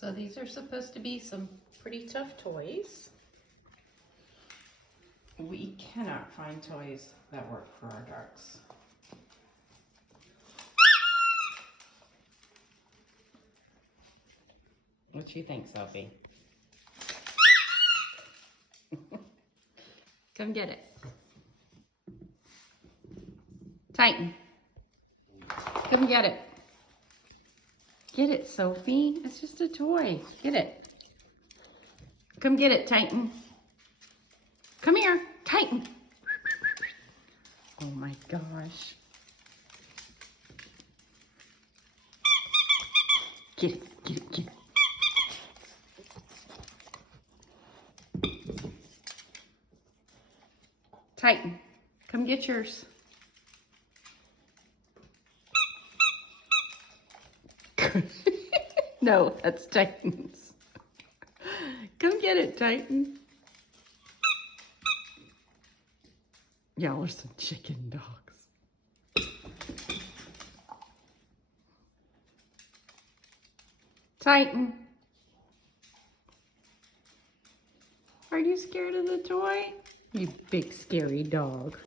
So these are supposed to be some pretty tough toys. We cannot find toys that work for our dogs. What do you think, Sophie? Come get it. Titan. Come get it. Get it, Sophie. It's just a toy. Get it. Come get it, Titan. Come here, Titan. Oh my gosh. Get it, get it, get it. Titan, come get yours. No, that's Titan's. Come get it, Titan. Y'all are some chicken dogs. Titan. Are you scared of the toy? You big scary dog.